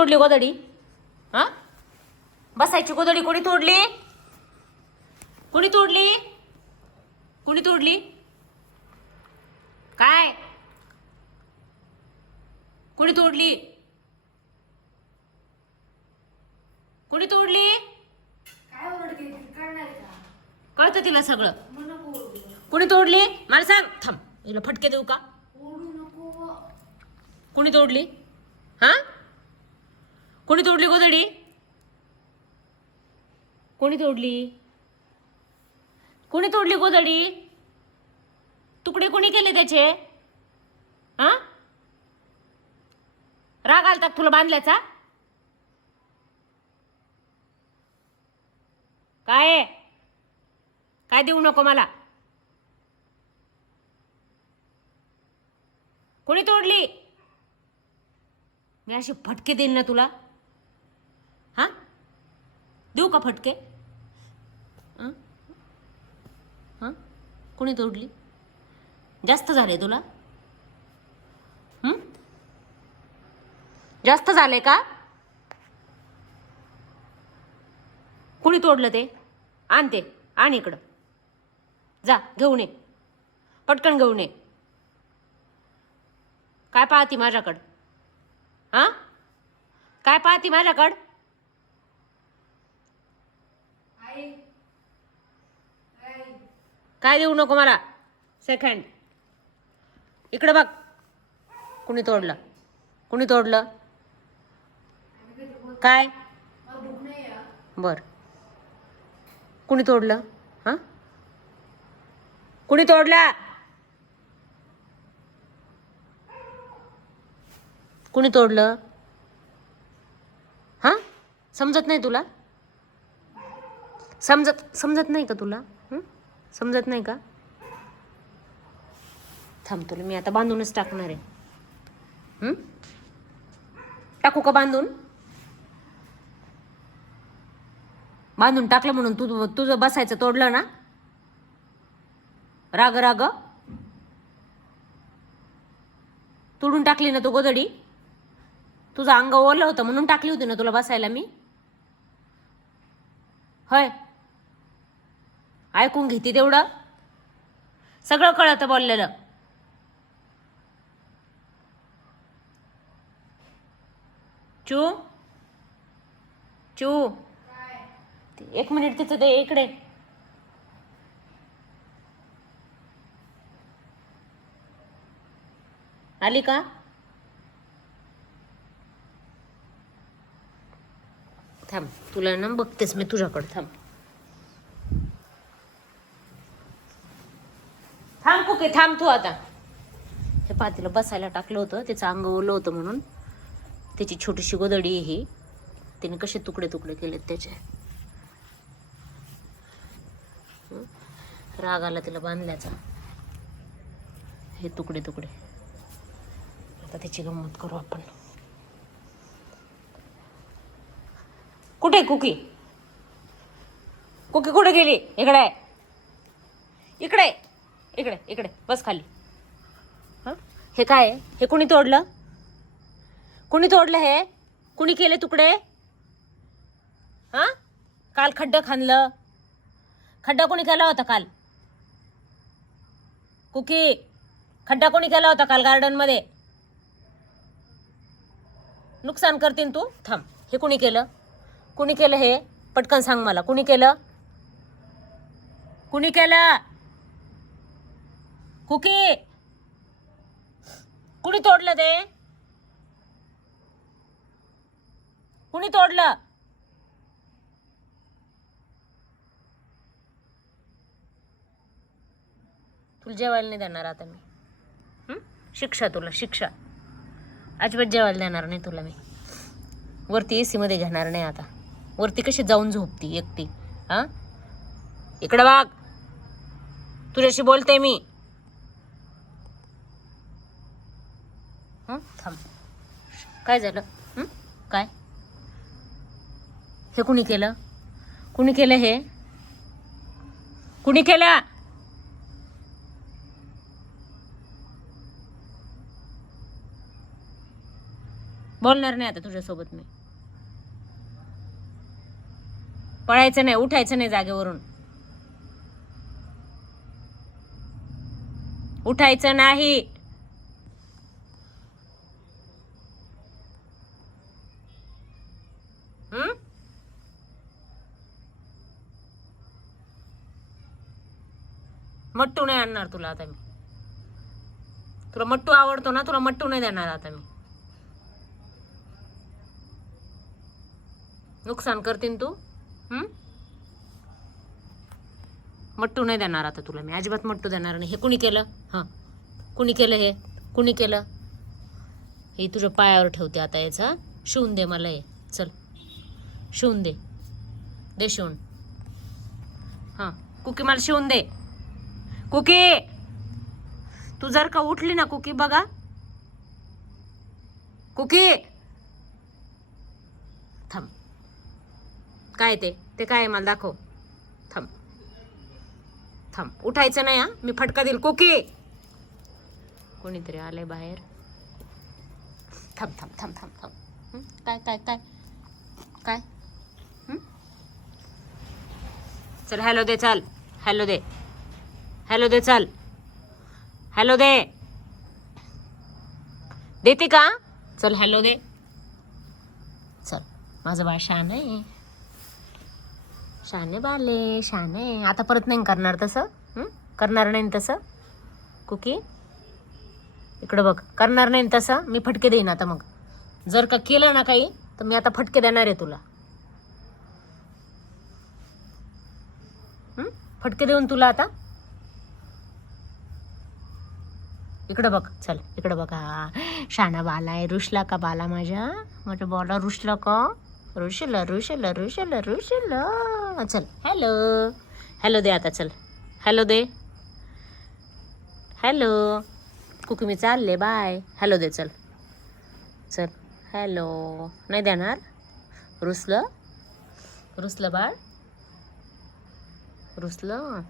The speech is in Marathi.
तोडली गोदडी हा? बसायची गोदडी कोणी तोडली? कोणी तोडली? कोणी तोडली? काय? कोणी तोडली? कोणी तोडली? कळतं तिला सगळं. कोणी तोडली? मला सांग. थांब हिला फटके देऊ का? कोणी तोडली? हा? कोणी तोडली गोधडी कोणी तोडली? कोणी तोडली गोधडी तुकडे कोणी केले त्याचे? हा राग आलता तुला बांधल्याचा? काय? काय देऊ नको मला? कोणी तोडली? मी असे फटके देईन ना तुला? हां? देऊ का फटके? हां हं? कोणी तोडली? जास्त झाले तुला? जास्त झाले का? कुणी तोडलं ते? आण ते आण इकडं. जा घेऊन ये. पटकन घेऊन ये. काय पाहती माझ्याकडं? हां? काय पाहती माझ्याकडं? काय देऊ नको मला? सेकंड इकडे बघ. कुणी तोडलं? कुणी तोडलं? काय? बर. कुणी तोडलं? हां? कुणी तोडलं? कुणी तोडलं? हां? समजत नाही तुला? समजत समजत नाही का तुला? समजत नाही का? थांब तुला मी आता बांधूनच टाकणार आहे. टाकू का बांधून? बांधून टाकलं म्हणून तू तुझं बसायचं तोडलं ना? राग राग? तोडून टाकली ना तू गोदडी तुझं अंग ओलं होतं म्हणून टाकली होती ना तुला बसायला मी? होय? ऐकून घेते तेवढं? सगळं कळतं बोललेलं. चू? चू? एक मिनिट तिचं ते इकडे. आली का? थांब तुला ना बघतेस मी तुझ्याकडे. थांब. थांब कुकी थांब तू आता. हे पहा तिला बसायला टाकलं होतं त्याचं अंग ओलं होतं म्हणून. त्याची छोटीशी गोदडी आहे ही. तिने कसे तुकडे तुकडे केलेत त्याचे. राग आला तिला बांधल्याचा हे तुकडे तुकडे. आता त्याची गंमत करू आपण. कुठे आहे कुकी? कुकी कुठे गेली? इकडे आहे. इकडे आहे. इकडे इकडे. बस खाली. हं? हे काय? हे कुणी तोडलं? कुणी तोडलं हे? कुणी केले तुकडे? हा? काल खड्डं खाणलं खड्डा कोणी केला होता काल? कुकी खड्डा कोणी केला होता काल गार्डनमध्ये? नुकसान करतीन तू? थांब. हे कुणी केलं? कुणी केलं हे? पटकन सांग मला. कुणी केलं? कुणी केलं? कुकी? कुणी तोडलं ते? कुणी तोडलं? तुला जेवायला नाही देणार आता मी. शिक्षा तुला शिक्षा. अजिबात जेवायला देणार नाही तुला मी. वरती ए मध्ये घेणार नाही आता. वरती कशी जाऊन झोपती एकटी? हा? इकडं वाघ तुझ्याशी बोलते मी. हं? थांब. काय झालं? काय? हे कुणी केलं? कुणी केलं हे? कुणी केलं? बोलणार नाही आता तुझ्यासोबत मी. पळायचं नाही उठायचं नाही जागेवरून. उठायचं नाही. हम्म मट्टू नाही आणणार तुला आता मी. तुला मट्टू आवडतो ना तुला मट्टू नाही देणार आता मी. नुकसान करतीन तू. हम्म मट्टू नाही देणार आता तुला मी. अजिबात मट्टू देणार नाही. हे कुणी केलं? हां. कुणी केलं हे? कुणी केलं? हे तुझ्या पायावर ठेवते आता याचा. शिवून दे मला हे. चल. शिवून दे. दे शिवून. हां कुकी मला शिवून दे. कुकी! तू जर का उठली ना कुकी बघा. कुकी! थांब. काय ते? ते काय आहे मला दाखव. थांब. थांब. उठायचं नाही हा? मी फटका देईल. कुकी! कोणीतरी आलंय बाहेर. थांब थांब थांब थांब थांब. काय काय काय? काय हं? चल हॅलो दे चाल. हॅलो दे. हॅलो दे चाल. हॅलो दे. देते का? चल हॅलो दे. चल माझं बाळ शान आहे. शाने बाले शाने आता परत नाही करणार तसं? करणार नाही तसं? कुकी? इकडं बघ. करणार नाही तसं? मी फटके देईन आता मग. जर का केलं ना काही तर मी आता फटके देणार आहे तुला. फटके देऊन तुला आता? इकडं बघ चल इकडं बघ. हा शाना बाला आहे रुशला का बाला माझ्या? माझ्या बॉला रुशला का? रुशला रुशला रुशला रुशला चल हॅलो हॅलो दे आता चल. हॅलो दे. हॅलो कुक मी चालले बाय हॅलो दे चल. चल हॅलो नाही देणार? रुसलं रुसलं बाळ? रुसलं.